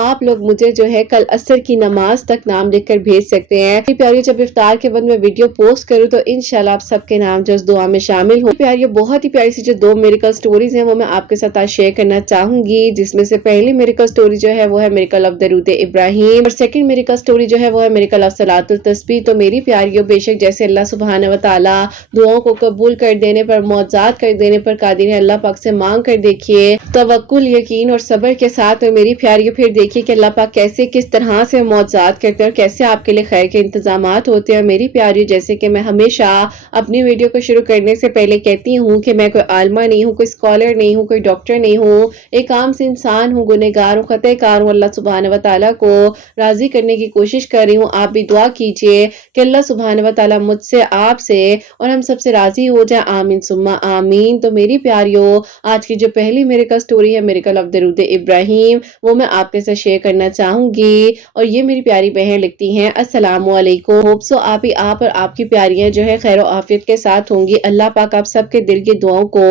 آپ لوگ مجھے جو ہے کل عصر کی نماز تک نام لکھ کر بھیج سکتے ہیں۔ پیاریو جب افطار کے بعد میں ویڈیو پوسٹ کروں تو انشاءاللہ آپ سب کے نام جو اس دعا میں شامل ہوں۔ پیاریو بہت ہی پیاری سی جو 2 میریکل سٹوریز ہیں وہ میں آپ کے ساتھ آج شیئر کرنا چاہوں گی، جس میں سے پہلی میریکل سٹوری جو ہے وہ ہے میریکل آف درود ابراہیم، اور سیکنڈ میریکل سٹوری جو ہے وہ ہے میریکل آف صلاۃ التسبیح۔ تو میری پیاریو بے شک جیسے اللہ سبحانہ و تعالی دعاؤں کو قبول کر دینے پر، معجزات کر دینے پر قادر ہے، اللہ پاک سے مانگ کر دیکھیے توکل، یقین اور صبر کے ساتھ۔ اور میری پیاریو پھر دیکھیے کہ اللہ پاک کیسے کس طرح سے معجزات کرتے ہیں اور کیسے آپ کے لیے خیر کے انتظامات ہوتے ہیں۔ میری پیاریو جیسے کہ میں ہمیشہ اپنی ویڈیو کو شروع کرنے سے پہلے کہتی ہوں کہ میں کوئی عالمہ نہیں ہوں، کوئی اسکالر نہیں ہوں، کوئی ڈاکٹر نہیں ہوں، ایک عام سے انسان ہوں، گنہگار ہوں، خطا کار ہوں۔ اللہ سبحانہ و تعالیٰ کو راضی کرنے کی کوشش کر رہی ہوں۔ آپ بھی دعا کیجئے کہ اللہ سبحانہ و تعالیٰ مجھ سے، آپ سے اور ہم سب سے راضی ہو جائے، آمین ثم آمین۔ تو میری پیاریو آج کی جو پہلی میریکل سٹوری ہے میریکل آف درود ابراہیم، وہ میں آپ کے ساتھ شیئر کرنا چاہوں گی، اور یہ میری پیاری بہن لکھتی ہیں السلام علیکم، ہوپ سو آپ اور آپ کی پیاریاں جو ہے خیر و عافیت کے ساتھ ہوں گی۔ اللہ پاک آپ سب کے دل کی دعاؤں کو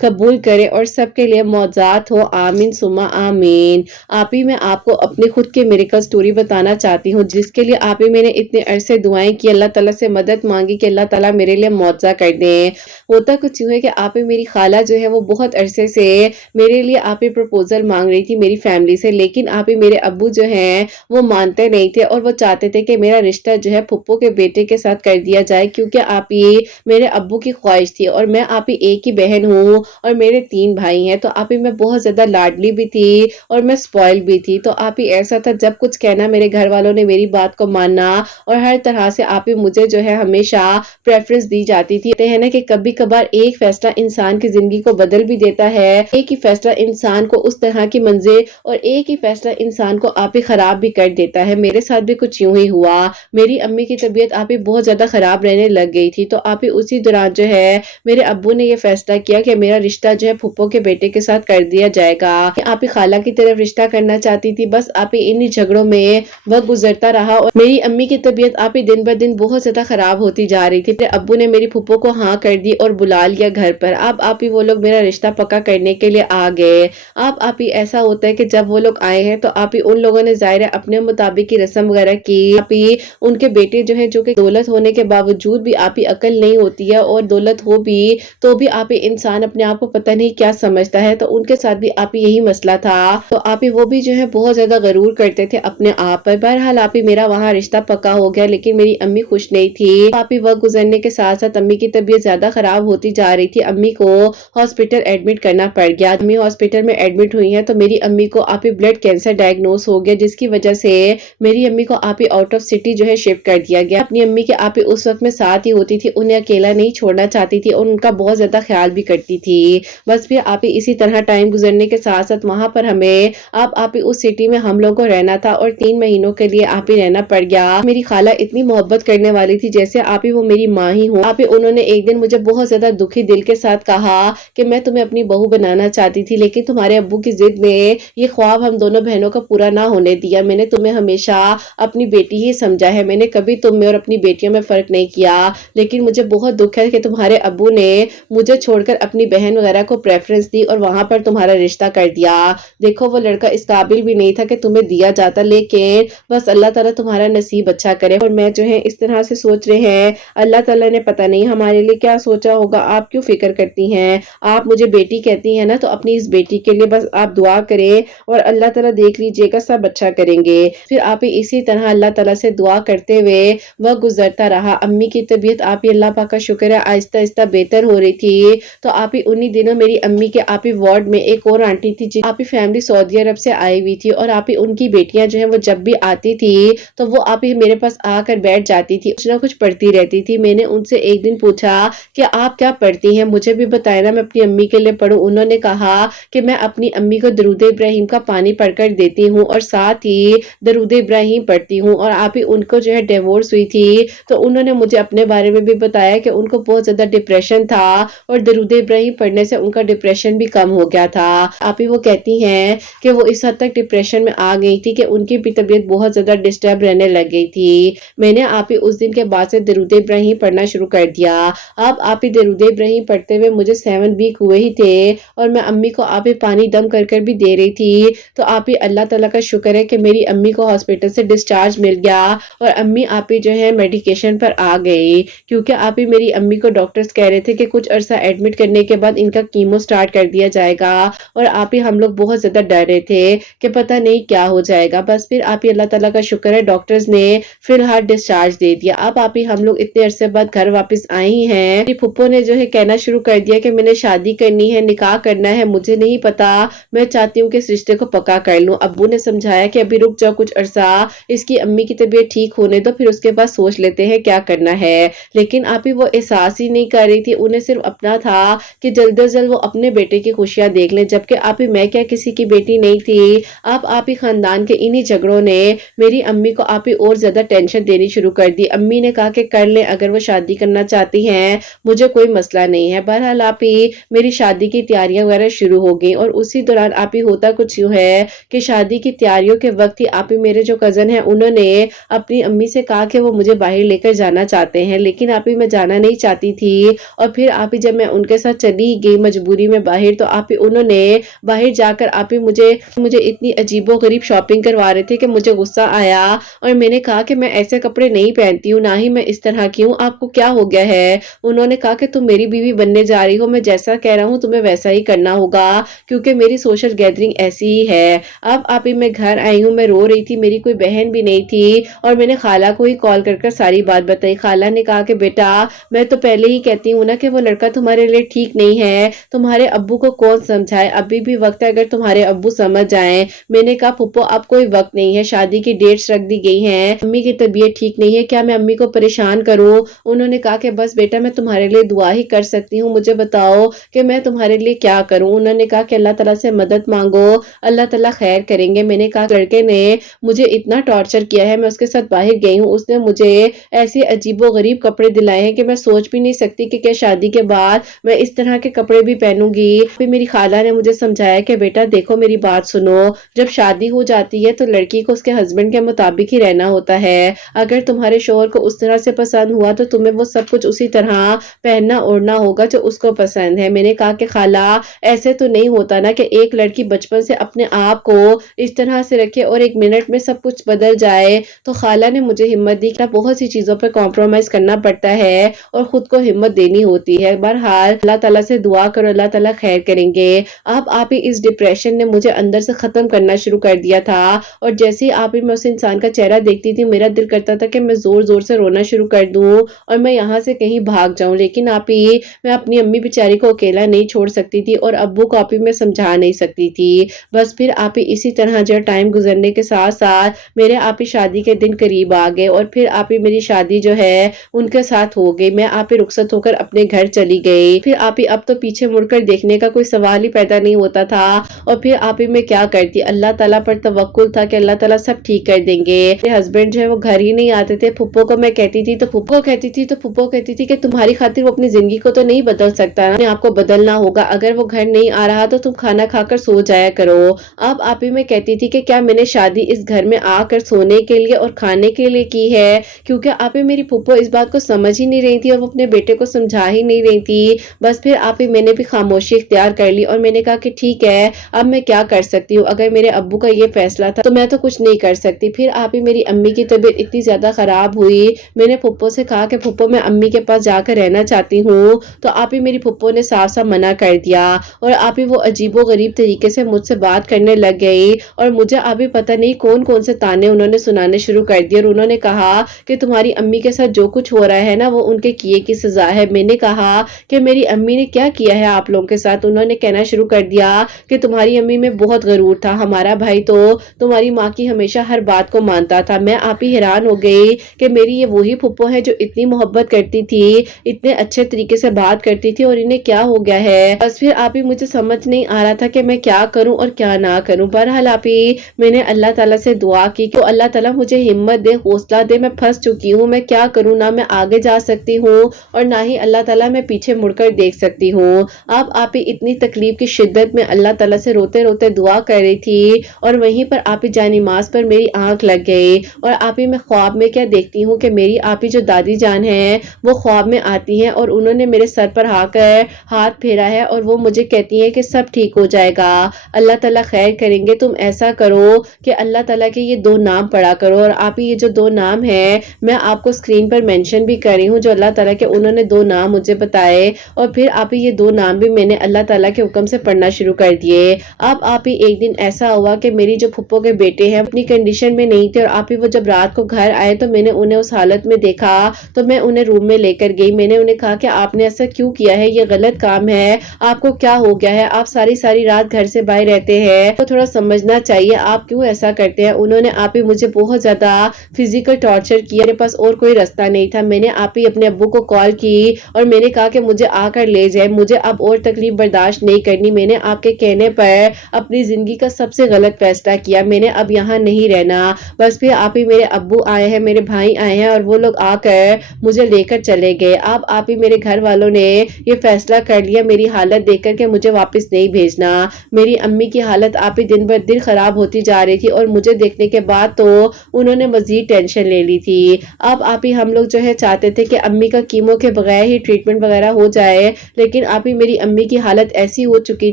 قبول کرے اور سب کے لیے معجزات ہو، آمین ثم آمین۔ آپ ہی میں آپ کو اپنی خود کی میریکل سٹوری بتانا چاہتی ہوں، جس کے لیے آپ ہی میں نے اتنے عرصے دعائیں کی، اللہ تعالیٰ سے مدد مانگی کہ اللہ تعالیٰ میرے لیے معجزہ کر دیں۔ ہوتا کچھ یوں ہے کہ آپ ہی میری خالہ جو ہے وہ بہت عرصے سے میرے لیے آپ ہی پرپوزل مانگ رہی تھی میری فیملی سے، لیکن آپ ہی میرے ابو جو ہیں وہ مانتے نہیں تھے اور وہ چاہتے تھے کہ میرا رشتہ جو ہے پھپھو کے بیٹے کے ساتھ کر دیا جائے، کیونکہ آپ ہی میرے ابو کی خواہش تھی، اور میں آپ ہی ایک ہی بہن ہوں اور میرے 3 بھائی ہیں، تو آپ ہی میں بہت زیادہ لاڈلی بھی تھی اور میں سپوائل بھی تھی۔ تو آپ ہی ایسا تھا جب کچھ کہنا میرے گھر والوں نے میری بات کو ماننا، اور ہر طرح سے آپ ہی مجھے جو ہے ہمیشہ پریفرنس دی جاتی تھی۔ کہتے ہیں نا کہ کبھی کبھار ایک فیصلہ انسان کی زندگی کو بدل بھی دیتا ہے، ایک ہی فیصلہ انسان کو اس طرح کی منزل، اور ایک ہی فیصلہ انسان کو آپ ہی خراب بھی کر دیتا ہے۔ میرے ساتھ بھی کچھ یوں ہی ہوا، میری امی کی طبیعت آپ ہی بہت زیادہ خراب رہنے لگ گئی تھی، تو آپ ہی اسی دوران جو ہے میرے ابو نے یہ فیصلہ کیا کہ میرا رشتہ جو ہے پھپھو کے بیٹے کے ساتھ کر دیا جائے گا۔ آپ ہی خالہ کی طرف رشتہ کرنا چاہتی تھی، بس آپ ہی انہی جھگڑوں میں وقت گزرتا رہا، اور میری امی کی طبیعت آپ ہی دن بہ دن بہت زیادہ خراب ہوتی جا رہی تھی۔ میرے ابو نے میری پھپھو کو ہاں کر دی اور بلا لیا گھر پر۔ اب آپ ہی وہ لوگ میرا رشتہ پکا کرنے کے لیے آ گئے۔ اب آپ ہی ایسا ہوتا ہے کہ جب وہ لوگ آئے ہیں تو آپ ہی ان لوگوں نے ظاہر ہے اپنے مطابق کی رسم وغیرہ کی۔ آپ ہی ان کے بیٹے جو ہے، جو کہ دولت ہونے کے باوجود بھی آپ ہی عقل نہیں ہوتی ہے، اور دولت ہو بھی تو بھی آپ ہی انسان اپنے آپ کو پتہ نہیں کیا سمجھتا ہے، تو ان کے ساتھ بھی آپ ہی یہی مسئلہ تھا۔ تو آپ ہی وہ بھی جو ہے بہت زیادہ غرور کرتے تھے اپنے آپ پر۔ بہرحال آپ ہی میرا وہاں رشتہ پکا ہو گیا، لیکن میری امی خوش نہیں تھی۔ آپ ہی وقت گزرنے کے ساتھ ساتھ امی کی طبیعت زیادہ خراب ہوتی جا رہی تھی، امی کو ہاسپٹل ایڈمٹ کرنا پڑ گیا۔ امی ہاسپٹل میں ایڈمٹ ہوئی ہیں تو میری امی کو آپ ہی بلڈ کینسر ڈائگنوز ہو گیا، جس کی وجہ سے میری امی کو آپ ہی آؤٹ آف سٹی جو ہے شفٹ کر دیا گیا۔ اپنی امی کے آپ ہی اس وقت میں ساتھ ہی ہوتی تھی، انہیں اکیلا نہیں چھوڑنا چاہتی تھی اور ان کا بہت زیادہ خیال بھی کرتی تھی۔ بس پھر آپ ہی اسی طرح ٹائم گزرنے کے ساتھ ساتھ وہاں پر ہمیں آپ ہی اس سٹی میں ہم لوگوں کو رہنا تھا، اور 3 مہینوں کے لیے آپ ہی رہنا پڑ گیا۔ میری خالہ اتنی محبت کرنے والی تھی جیسے آپ ہی وہ میری ماں ہی ہوں۔ آپ ہی انہوں نے ایک دن مجھے بہت زیادہ دکھی دل کے ساتھ کہا کہ میں تمہیں اپنی بہو بنانا چاہتی تھی، لیکن تمہارے ابو کی ضد نے یہ خواب ہم دونوں بہنوں کا پورا نہ ہونے دیا۔ میں نے تمہیں ہمیشہ اپنی بیٹی ہی سمجھا ہے، میں نے کبھی تم میں اور اپنی بیٹیوں میں فرق نہیں کیا، لیکن مجھے بہت دکھ ہے کہ تمہارے ابو نے مجھے چھوڑ کر اپنی بہن وغیرہ کو پریفرنس دی اور وہاں پر تمہارا رشتہ کر دیا۔ دیکھو وہ لڑکا اس قابل بھی نہیں تھا کہ تمہیں دیا جاتا، لیکن بس اللہ تعالیٰ تمہارا نصیب اچھا کرے۔ اور میں جو ہے اس طرح سے سوچ رہے ہیں، اللہ تعالیٰ نے پتہ نہیں ہمارے لیے کیا سوچا ہوگا۔ آپ کیوں فکر کرتی ہیں؟ آپ مجھے بیٹی کہتی ہیں نا، تو اپنی اس بیٹی کے لیے بس آپ دعا کریں اور اللہ تعالیٰ دیکھ لیجئے گا سب اچھا کریں گے۔ پھر آپ ہی اسی طرح اللہ تعالیٰ سے دعا کرتے ہوئے وقت گزرتا رہا۔ امی کی طبیعت آپ ہی اللہ پاک کا شکر ہے آہستہ آہستہ بہتر ہو رہی تھی۔ تو آپ ہی انہی دنوں میری امی کے آپ ہی وارڈ میں ایک اور آنٹی تھی، جن آپ ہی فیملی سعودی عرب سے آئی ہوئی تھی، اور آپ ہی ان کی بیٹیاں جو ہیں وہ جب بھی آتی تھی تو وہ آپ ہی میرے پاس آ کر بیٹھ جاتی تھی، کچھ نہ کچھ پڑھتی رہتی تھی۔ میں نے ان سے ایک دن پوچھا کہ آپ کیا پڑھتی ہیں، مجھے بھی بتائے نا، میں اپنی امی کے لیے پڑھوں۔ انہوں نے کہا کہ میں اپنی امی کو درود ابراہیم کا پانی پڑھ کر دیتی ہوں اور ساتھ ہی درود ابراہیم پڑھتی ہوں۔ اور آپ ہی ان کو جو ہے ڈیورس ہوئی تھی، تو انہوں نے مجھے اپنے بارے میں بھی بتایا کہ ان کو بہت زیادہ ڈپریشن تھا، اور درود ابراہیم پڑھنے سے ان کا ڈپریشن بھی کم ہو گیا تھا۔ آپ ہی وہ کہتی ہیں کہ وہ اس حد تک ڈپریشن میں آ گئی تھی کہ ان کی بھی طبیعت بہت زیادہ ڈسٹرب رہنے لگ گئی تھی۔ میں نے آپ ہی اس دن کے بعد سے درود ابراہیم پڑھنا شروع کر دیا۔ اب آپ ہی درود ابراہیم پڑھتے ہوئے مجھے 7 ویک ہوئے ہی تھے، اور میں امی کو آپ ہی پانی دم کر کر بھی دے رہی تھی۔ تو آپ ہی اللہ تعالیٰ کا شکر ہے کہ میری امی کو ہاسپٹل سے ڈسچارج مل گیا اور امی آپ ہی جو ہے میڈیکیشن پر آ گئی، کیونکہ آپ ہی میری امی کو ڈاکٹرز کہہ رہے تھے کہ کچھ عرصہ ایڈمٹ کرنے کے بعد ان کا کیمو سٹارٹ کر دیا جائے گا، اور آپ ہی ہم لوگ بہت زیادہ ڈر رہے تھے کہ پتہ نہیں کیا ہو جائے گا۔ بس پھر آپ ہی اللہ تعالیٰ کا شکر ہے ڈاکٹرز نے فی الحال ڈسچارج دے دیا۔ اب آپ ہی ہم لوگ اتنے عرصے بعد گھر واپس آئی ہیں، میری پھپھو نے جو ہے کہنا شروع کر دیا کہ میں نے شادی کرنی ہے، نکاح کرنا ہے، مجھے نہیں پتا، میں چاہتی ہوں کہ اس رشتے کو پکا کر لوں۔ ابو نے سمجھایا کہ ابھی رک جاؤ کچھ عرصہ، اس کی امی کی طبیعت ٹھیک ہونے دو، پھر اس کے بعد سوچ لیتے ہیں کیا کرنا ہے۔ لیکن آپ ہی وہ احساس ہی نہیں کر رہی تھی، انہیں صرف اپنا تھا کہ جلد از جلد وہ اپنے بیٹے کی خوشیاں دیکھ لیں، جبکہ آپ ہی میں کیا کسی کی بیٹی نہیں تھی۔ اب آپ ہی خاندان کے انہی جھگڑوں نے میری امی کو آپ ہی اور زیادہ ٹینشن دینی شروع کر دی۔ امی نے کہا کہ کر لیں، اگر وہ شادی کرنا چاہتی ہیں مجھے کوئی مسئلہ نہیں ہے۔ بہرحال آپ ہی میری شادی کی تیاریاں وغیرہ شروع ہو گئی، اور اسی دوران آپ ہی ہوتا کچھ یوں ہے کہ شادی کی تیاریوں کے وقت ہی آپ ہی میرے جو کزن ہیں انہوں نے اپنی امی سے کہا کہ وہ مجھے باہر لے کر جانا چاہتے ہیں، لیکن آپ ہی میں جانا نہیں چاہتی تھی، اور پھر آپ ہی جب میں ان کے ساتھ چلی گئی مجبوری میں باہر، تو آپ ہی انہوں نے باہر جا کر آپ ہی مجھے اتنی عجیب و غریب شاپنگ کروا رہے تھے کہ مجھے غصہ آیا، اور میں نے کہا کہ میں ایسے کپڑے نہیں پہنتی ہوں، نہ ہی میں اس طرح کی ہوں، آپ کو کیا ہو گیا ہے؟ انہوں نے کہا کہ تم میری بیوی بننے جا رہی ہو، میں جیسا کہہ رہا ہوں تمہیں ویسا ہی کرنا ہوگا، کیونکہ میری سوشل گیدرنگ ایسی ہی ہے۔ اب آپ ہی میں گھر آئی ہوں، میں رو رہی تھی، میری کوئی بہن بھی نہیں تھی، اور میں نے خالہ کو ہی کال کر کر ساری بات بتائی۔ خالہ نے کہا کہ بیٹا میں تو پہلے ہی کہتی ہوں نا کہ وہ لڑکا تمہارے لیے ٹھیک نہیں ہے، تمہارے ابو کو کون سمجھائے، ابھی بھی وقت ہے اگر تمہارے ابو سمجھ جائیں۔ میں نے کہا پھپھو اب کوئی وقت نہیں ہے، شادی کی ڈیٹس رکھ دی گئی ہیں، امی کی طبیعت ٹھیک نہیں ہے، کیا میں امی کو پریشان کروں؟ انہوں نے کہا کہ بس بیٹا میں تمہارے لیے دعا ہی کر سکتی ہوں، مجھے بتاؤ کہ میں تمہارے لیے کیا کروں؟ انہوں نے کہا کہ اللہ تعالیٰ سے مدد مانگو، اللہ تعالیٰ خیر کریں گے۔ میں نے کہا لڑکے نے مجھے اتنا ٹارچر کیا ہے، میں اس کے ساتھ باہر گئی ہوں، اس نے مجھے ایسے عجیب و غریب کپڑے دلائے ہیں کہ میں سوچ بھی نہیں سکتی کہ کیا شادی کے بعد میں اس طرح کے کپڑے بھی پہنوں گی۔ پھر میری خالہ نے مجھے سمجھایا کہ بیٹا دیکھو میری بات سنو، جب شادی ہو جاتی ہے تو لڑکی کو اس کے ہسبینڈ کے مطابق ہی رہنا ہوتا ہے، اگر تمہارے شوہر کو اس طرح سے پسند ہوا تو تمہیں وہ سب کچھ اسی طرح پہننا اوڑھنا ہوگا جو اس کو پسند ہے۔ میں نے کہا کہ خالہ ایسے تو نہیں ہوتا نا کہ ایک لڑکی بچپن سے اپنے آپ کو اس طرح سے رکھے اور ایک منٹ میں سب کچھ بدل جائے۔ تو خالہ نے مجھے ہمت دی کہ بہت سی چیزوں پر کمپرومائز کرنا پڑتا ہے اور خود کو ہمت دینی ہوتی ہے۔ بہرحال اللہ تعالیٰ سے دعا کرو، اللہ تعالیٰ خیر کریں گے۔ اب آپ ہی اس ڈپریشن نے مجھے اندر سے ختم کرنا شروع کر دیا تھا، اور جیسے ہی آپ ہی میں اس انسان کا چہرہ دیکھتی تھی میرا دل کرتا تھا کہ میں زور زور سے رونا شروع کر دوں اور میں یہاں سے کہیں بھاگ جاؤں، لیکن آپ ہی میں اپنی امی بیچاری کو اکیلا نہیں چھوڑ سکتی تھی، اور ابو کو آپ ہی میں سمجھا نہیں سکتی تھی۔ بس پھر آپ ہی اسی طرح جو ٹائم گزرنے کے ساتھ ساتھ میرے آپ ہی شادی کے دن قریب آ گئے، اور پھر آپ ہی میری شادی جو ہے ان کے ساتھ ہو گئی، میں آپ ہی رخصت ہو کر اپنے گھر چلی گئی۔ پھر آپ ہی اب تو پیچھے مڑ کر دیکھنے کا کوئی سوال ہی پیدا نہیں ہوتا تھا، اور پھر آپ ہی میں کیا کرتی، اللہ تعالیٰ پر توکل تھا کہ اللہ تعالیٰ سب ٹھیک کر دیں گے۔ میرے ہسبینڈ جو ہے وہ گھر ہی نہیں آتے تھے، پھپھو کو میں کہتی تھی تو پھپھو کہتی تھی کہ تمہاری خاطر وہ اپنی زندگی کو تو نہیں بدل سکتا نا، آپ کو بدلنا ہوگا، اگر وہ گھر نہیں آ رہا تو تم کھانا کھا کر سو جایا کرو۔ اب آپ ہی میں کہتی تھی کہ کیا میں نے شادی اس گھر میں آ کر سونے کے لیے اور کھانے کے لیے کی ہے، کیونکہ آپ ہی میری پھپھو اس بات کو سمجھ ہی نہیں رہی تھی اور وہ اپنے بیٹے کو سمجھا ہی نہیں رہی تھی۔ بس پھر آپ ہی میں نے بھی خاموشی اختیار کر لی، اور میں نے کہا کہ ٹھیک ہے اب میں کیا کر سکتی ہوں، اگر میرے ابو کا یہ فیصلہ تھا تو میں تو کچھ نہیں کر سکتی۔ پھر آپ ہی میری امی کی طبیعت اتنی زیادہ خراب ہوئی، میں نے پھپھو سے کہا کہ پھپھو میں امی کے پاس جا کر رہنا چاہتی ہوں، تو آپ ہی میری پھپھو نے صاف صاف منع کر دیا، اور آپ ہی وہ عجیب و غریب طریقے سے مجھ سے بات کرنے لگ گئی، اور مجھے ابھی پتہ نہیں کون کون سے تانے انہوں نے سنانے شروع کر دیے، اور انہوں نے کہا کہ تمہاری امی کے ساتھ جو کچھ ہو رہا ہے نا وہ ان کے کیے کی سزا ہے۔ میں نے کہا کہ میری امی نے کیا کیا ہے آپ لوگوں کے ساتھ؟ انہوں نے کہنا شروع کر دیا کہ تمہاری امی میں بہت غرور تھا، ہمارا بھائی تو تمہاری ماں کی ہمیشہ ہر بات کو مانتا تھا۔ میں آپ ہی حیران ہو گئی کہ میری یہ وہی پھپھو ہے جو اتنی محبت کرتی تھی، اتنے اچھے طریقے سے بات کرتی تھی، اور انہیں کیا ہو گیا ہے؟ بس پھر آپ ہی مجھے سمجھ نہیں آ رہا تھا کہ میں کیا کروں اور کیا نہ کروں۔ بہرحال آپ ہی میں نے اللہ تعالیٰ سے دعا کی کہ اللہ تعالیٰ مجھے ہمت دے، حوصلہ دے، میں پھنس چکی ہوں، میں کیا کروں، نہ میں آگے جا سکتی ہوں اور نہ ہی اللہ تعالیٰ میں پیچھے مڑ کر دیکھ سکتی ہوں۔ اب آپ ہی اتنی تکلیف کی شدت میں اللہ تعالیٰ سے روتے روتے دعا کر رہی تھی، اور وہیں پر آپ ہی جان نماز پر میری آنکھ لگ گئی، اور آپ ہی میں خواب میں کیا دیکھتی ہوں کہ میری آپ ہی جو دادی جان ہیں وہ خواب میں آتی ہیں، اور انہوں نے میرے سر پر آ کر ہاتھ پھیرا ہے، اور وہ مجھے کہتی ہیں کہ سب ٹھیک ہو جائے گا، اللہ تعالیٰ خیر کریں گے، تم ایسا کرو کہ اللہ تعالیٰ کے یہ 2 نام پڑھا کرو، اور آپ یہ جو 2 نام ہیں میں آپ کو اسکرین پر مینشن بھی کر رہی ہوں، جو اللہ تعالیٰ کے انہوں نے 2 نام مجھے بتائے، اور پھر آپ یہ 2 نام بھی میں نے اللہ تعالیٰ کے حکم سے پڑھنا شروع کر دیے۔ اب آپ ہی ایک دن ایسا ہوا کہ میری جو پھپھو کے بیٹے ہیں اپنی کنڈیشن میں نہیں تھے، اور آپ ہی وہ جب رات کو گھر آئے تو میں نے انہیں اس حالت میں دیکھا، تو میں انہیں روم میں لے کر گئی۔ میں نے انہیں کہا کہ آپ نے ایسا کیوں کیا ہے، یہ غلط کام ہے، آپ کو کیا ہو گیا ہے، آپ ساری رات گھر سے باہر رہتے ہیں تو تھوڑا سمجھنا چاہیے، آپ کیوں ایسا کرتے ہیں۔ انہوں نے آپ ہی مجھے بہت زیادہ فزیکل ٹارچر کیا، میرے پاس اور کوئی راستہ نہیں تھا۔ میں نے آپ ہی اپنے ابو کو کال کی اور میں نے کہا کہ مجھے آ کر لے جائے، مجھے اب اور تکلیف برداشت نہیں کرنی، میں نے آپ کے کہنے پر اپنی زندگی کا سب سے غلط فیصلہ کیا، میں نے اب یہاں نہیں رہنا۔ بس پھر آپ ہی میرے ابو آئے ہیں، میرے بھائی آئے ہیں، اور وہ لوگ آ کر مجھے لے کر چلے گئے۔ اب آپ ہی میرے گھر والوں نے یہ فیصلہ کر لیا میری حالت دیکھ کر کہ مجھے واپس نہیں بھیجنا۔ میری امی کی حالت آپ ہی دن بہ دن خراب ہوتی جا رہی تھی، اور مجھے دیکھنے کے بعد تو انہوں نے مزید ٹینشن لے لی تھی۔ اب آپ ہی ہم لوگ جو ہے چاہتے تھے کہ امی کا کیمو کے بغیر ہی ٹریٹمنٹ وغیرہ ہو جائے، لیکن آپ ہی میری امی کی حالت ایسی ہو چکی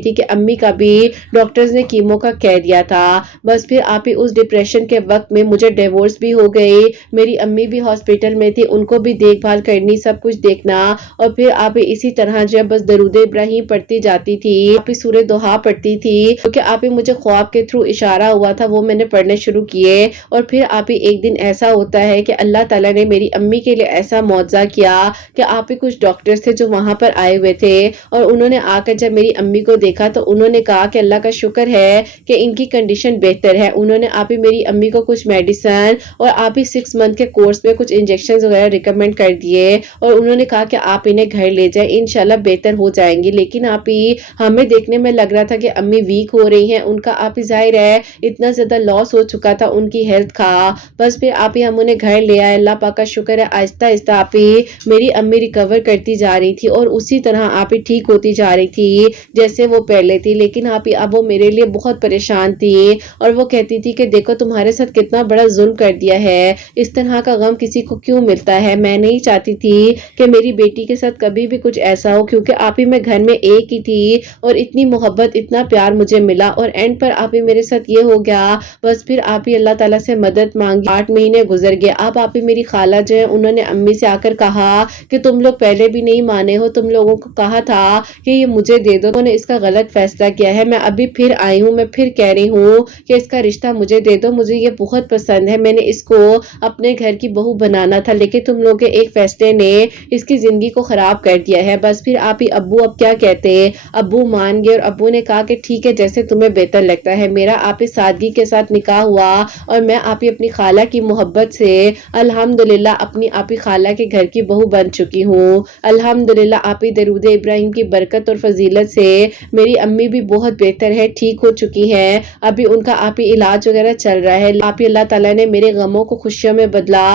تھی کہ امی کا بھی ڈاکٹرز نے کیمو کا کہہ دیا تھا۔ بس پھر آپ ہی اس ڈپریشن کے وقت میں مجھے ڈیورس بھی ہو گئی، میری امی بھی ہاسپٹل میں تھی، ان کو بھی دیکھ بھال کرنی، سب کچھ دیکھنا، اور پھر آپ ہی اسی طرح جو بس درود ابراہیم پڑھتی جاتی تھی، آپ ہی سورہ دوحہ پڑھتی تھی، کیونکہ آپ ہی مجھے خواب کے تھرو اشارہ ہوا تھا، وہ میں نے پڑھنے شروع کیے۔ اور پھر آپ ہی ایک دن ایسا ہوتا ہے کہ اللہ تعالیٰ نے میری امی کے لیے ایسا معجزہ کیا کہ آپ ہی کچھ ڈاکٹرز تھے جو وہاں پر آئے ہوئے تھے، اور انہوں نے آ کر جب میری امی کو دیکھا تو انہوں نے کہا کہ اللہ کا شکر ہے کہ ان کی کنڈیشن بہتر ہے۔ انہوں نے آپ ہی میری امی کو کچھ میڈیسن اور آپ ہی 6 منتھ کے کورس میں کچھ انجیکشن وغیرہ ریکمنڈ کر دیے، اور انہوں نے کہا کہ آپ انہیں گھر لے جائیں، انشاءاللہ بہتر ہو جائیں گی۔ لیکن آپ ہی ہمیں دیکھنے میں لگ رہا تھا کہ امی ویک ہو رہی ہیں، ان کا آپ ہی ظاہر ہے اتنا زیادہ لاس ہو چکا تھا ان کی ہیلتھ کا۔ بس پھر آپ ہی ہم انہیں گھر لے آئے، اللہ پاک کا شکر ہے آہستہ آہستہ آپ ہی میری امی ریکور کرتی جا رہی تھی، اور اسی طرح آپ ہی ٹھیک ہوتی جا رہی تھی جیسے وہ پہلے تھی۔ لیکن آپ ہی اب وہ میرے لیے بہت پریشان تھی، اور وہ کہتی تھی کہ دیکھو تمہارے ساتھ کتنا بڑا ظلم کر دیا ہے، اس طرح کا غم کسی کو کیوں ملتا ہے۔ میں نہیں چاہتی تھی کہ میری بیٹی کے ساتھ کبھی بھی کچھ ایسا ہو، کیونکہ آپ ہی میں گھر میں ایک ہی تھی، اور اتنی محبت اتنا پیار مجھے ملا، اور اینڈ پر آپ ہی میرے ساتھ یہ ہو گیا۔ بس پھر آپ ہی اللہ تعالیٰ سے مدد مانگی، 8 مہینے گزر گئے۔ اب آپ ہی میری خالہ جو ہے انہوں نے امی سے آ کر کہا کہ تم لوگ پہلے بھی نہیں مانے ہو، تم لوگوں کو کہا تھا کہ یہ مجھے دے دو، انہوں نے اس کا غلط فیصلہ کیا ہے، میں ابھی پھر آئی ہوں، میں پھر کہہ رہی ہوں کہ اس کا رشتہ مجھے دے دو، مجھے یہ بہت پسند ہے، میں نے اس کو اپنے گھر کی بہو بنانا تھا، لیکن تم لوگوں کے ایک فیصلے نے اس کی زندگی کو خراب کر دیا ہے۔ بس پھر آپ ہی ابو اب کیا کہتے، ابو مان گئے، اور ابو نے کہا کہ ٹھیک ہے جیسے تمہیں بہتر لگتا ہے۔ میرا آپ ہی سادگی کے ساتھ نکاح ہوا، اور میں آپ ہی اپنی خالہ کی محبت سے الحمدللہ اپنی آپ ہی خالہ کے گھر کی بہو بن چکی ہوں۔ الحمدللہ آپ ہی درود ابراہیم کی برکت اور فضیلت سے میری امی بھی بہت بہتر ہے، ٹھیک ہو چکی ہیں، ابھی ان کا آپ ہی علاج وغیرہ چل رہا ہے۔ آپ ہی اللہ تعالیٰ نے میرے غموں کو خوشیوں میں بدلا،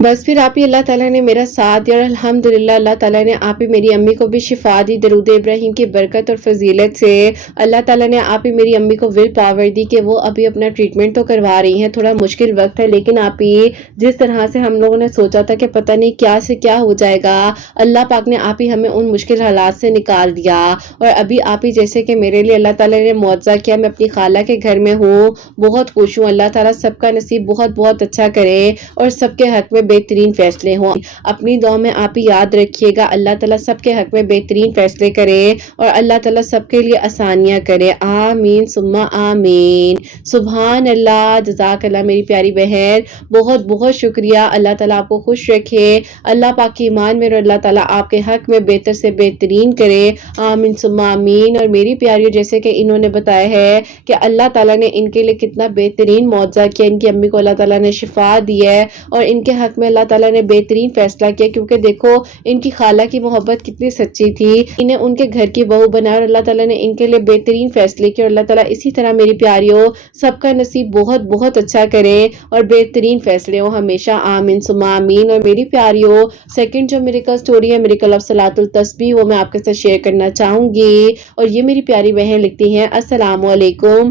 بس پھر آپ ہی اللہ تعالیٰ نے میرا ساتھ دیا، اور الحمدللہ اللہ تعالیٰ نے آپ ہی میری امی کو بھی شفا دی، درود ابراہیم کی برکت اور فضیلت سے اللہ تعالیٰ نے آپ ہی میری امی کو ول پاور دی کہ وہ ابھی اپنا ٹریٹمنٹ تو کروا رہی ہیں، تھوڑا مشکل وقت ہے، لیکن آپ ہی جس طرح سے ہم لوگوں نے سوچا تھا کہ پتہ نہیں کیا سے کیا ہو جائے گا، اللہ پاک نے آپ ہی ہمیں ان مشکل حالات سے نکال دیا، اور ابھی آپ ہی جیسے کہ میرے لیے اللہ تعالیٰ نے معجزہ کیا، میں اپنی خالہ کے گھر میں ہوں، بہت خوش ہوں۔ اللہ تعالیٰ سب کا نصیب بہت بہت اچھا کرے، اور سب کے حق میں بہترین فیصلے ہوں۔ اپنی دعا میں آپ ہی یاد رکھیے گا، اللہ تعالیٰ سب کے حق میں بہترین فیصلے کرے، اور اللہ تعالیٰ سب کے لیے آسانیاں کرے، آمین ثم آمین۔ سبحان اللہ، جزاک اللہ میری پیاری بہن، بہت بہت شکریہ، اللہ تعالیٰ آپ کو خوش رکھے، اللہ پاک کی ایمان میں، اور اللہ تعالیٰ آپ کے حق میں بہتر سے بہترین کرے، آمین ثم آمین۔ اور میری پیاریوں جیسے کہ انہوں نے بتایا ہے کہ اللہ تعالیٰ نے ان کے لیے کتنا بہترین معجزہ کیا، ان کی امی کو اللہ تعالیٰ نے شفا دی ہے، اور ان کے حق میں اللہ تعالیٰ نے بہترین فیصلہ کیا، کیونکہ دیکھو ان کی خالہ کی محبت کتنی سچی تھی، انہیں ان کے گھر کی بہو بنایا، اور اللہ تعالیٰ نے ان کے لیے بہترین فیصلے کیے، اور اللہ تعالیٰ اسی طرح میری پیاریوں سب کا نصیب بہت بہت اچھا کرے، اور بہترین فیصلے ہوں ہمیشہ، آمین ثم آمین۔ اور میری پیاریوں سیکنڈ جو میریکل سٹوری ہے، میریکل آف صلاۃ التسبیح، وہ میں آپ کے ساتھ شیئر کرنا چاہوں گی، اور یہ میری پیاری بہن لکھتی ہیں، السلام علیکم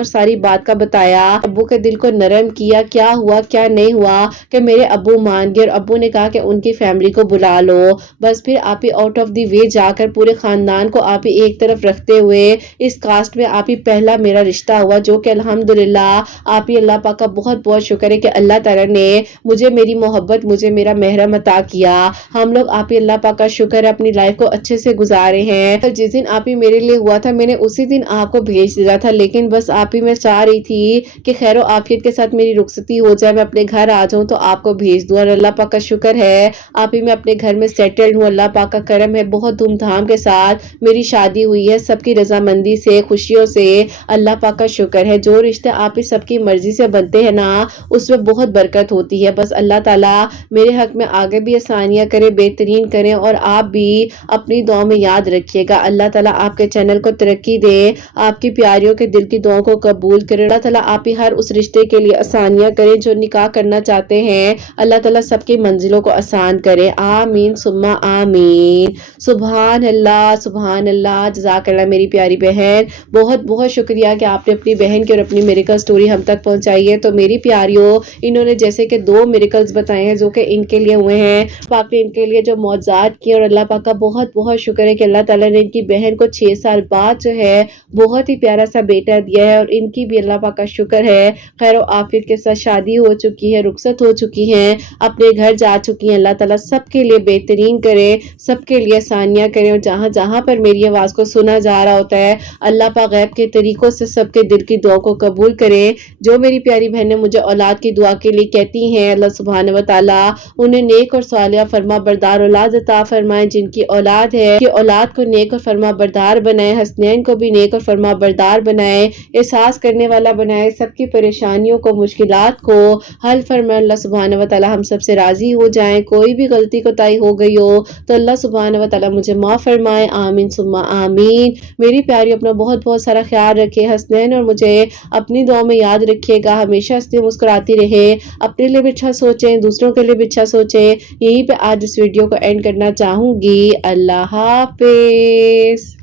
اور ساری بات کا بتایا، ابو کے دل کو نرم کیا، کیا ہوا کیا نہیں ہوا کہ میرے ابو مان گئے اور ابو نے کہا کہ ان کی فیملی کو بلا لو۔ بس پھر آپ ہی آؤٹ آف دی وے جا کر پورے خاندان کو آپ ہی ایک طرف رکھتے ہوئے اس کاسٹ میں آپ ہی پہلا میرا رشتہ ہوا، جو کہ الحمدللہ آپ ہی اللہ پاک کا بہت بہت شکر ہے کہ اللہ تعالیٰ نے مجھے میری محبت، مجھے میرا محرم عطا کیا۔ ہم لوگ آپ ہی اللہ پاک کا شکر ہے اپنی لائف کو اچھے سے گزارے ہیں۔ جس دن آپ ہی میرے لیے ہوا تھا میں نے اسی دن آپ کو بھیج دیا تھا، لیکن بس آپ ہی میں چاہ رہی تھی کہ خیر و عافیت کے ساتھ میری رخصتی ہو جائے، میں اپنے گھر آ جاؤں تو آپ کو بھیج دوں، اور اللہ پاک کا شکر ہے آپ ہی میں اپنے گھر میں سیٹلڈ ہوں۔ اللہ پاک کا کرم ہے، بہت دھوم دھام کے ساتھ میری شادی ہوئی ہے، سب کی رضامندی سے، خوشیوں سے، اللہ پاک کا شکر ہے۔ جو رشتے آپ ہی سب کی مرضی سے بنتے ہیں نا، اس میں بہت برکت ہوتی ہے۔ بس اللہ تعالیٰ میرے حق میں آگے بھی آسانیاں کرے، بہترین کریں، اور آپ بھی اپنی دعاؤں میں یاد رکھیے گا۔ اللہ تعالیٰ آپ کے چینل کو ترقی دے، آپ کی پیاریوں کے دل کی دعاؤں کو قبول کرے۔ اللہ تعالیٰ آپ ہی ہر اس رشتے کے لیے آسانیاں کریں جو نکاح کرنا چاہتے ہیں، اللہ تعالیٰ سب کی منزلوں کو آسان کرے، آمین ثم آمین۔ سبحان اللہ، سبحان اللہ، جزاک اللہ میری پیاری بہن، بہت بہت شکریہ کہ آپ نے اپنی بہن کی اور اپنی میریکل سٹوری ہم تک پہنچائی ہے۔ تو میری پیاریوں، انہوں نے جیسے کہ 2 میریکلز بتائے ہیں جو کہ ان کے لیے ہوئے ہیں، پاک نے ان کے لیے جو معجزات کیے، اور اللہ پاک کا بہت بہت شکر ہے کہ اللہ تعالیٰ نے ان کی بہن کو 6 سال بعد جو ہے بہت ہی پیارا سا بیٹا دیا ہے، اور ان کی بھی اللہ پاک کا شکر ہے خیر و عافیت کے ساتھ شادی ہو چکی ہے، رخصت ہو چکی ہیں، اپنے گھر جا چکی ہیں۔ اللہ تعالیٰ سب کے لیے بہترین کرے، سب کے لیے آسانیاں کرے، اور جہاں جہاں پر میری آواز کو سنا جا رہا ہوتا ہے اللہ پاک غیب کے طریقوں سے سب کے دل کی دعا کو قبول کرے۔ جو میری پیاری بہنیں مجھے اولاد کی دعا کے لیے کہتی ہیں، اللہ سبحانہ و تعالیٰ انہیں نیک اور صالحہ فرما بردار اولاد عطا فرمائے۔ جن کی اولاد ہے کہ اولاد کو نیک اور فرما بردار بنائے، حسنین کو بھی نیک اور فرما بردار بنائے، احساس کرنے والا بنائے، سب کی پریشانیوں کو، مشکلات کو حل فرمائے۔ اللہ سبحانہ و تعالیٰ ہم سب سے راضی ہو جائیں، کوئی بھی غلطی کوتاہی ہو گئی ہو تو اللہ سبحانہ و تعالیٰ مجھے معاف فرمائے، آمین ثم آمین۔ میری پیاری اپنا بہت بہت سارا خیال رکھے، حسنین اور مجھے اپنی دعاؤں میں یاد رکھیے گا، ہمیشہ ہنستی مسکراتی رہے، اپنے لیے بھی اچھا سوچیں، دوسروں کے لیے بھی اچھا سوچیں۔ یہیں پہ آج اس ویڈیو کو اینڈ کرنا چاہوں گی۔ اللہ حافظ۔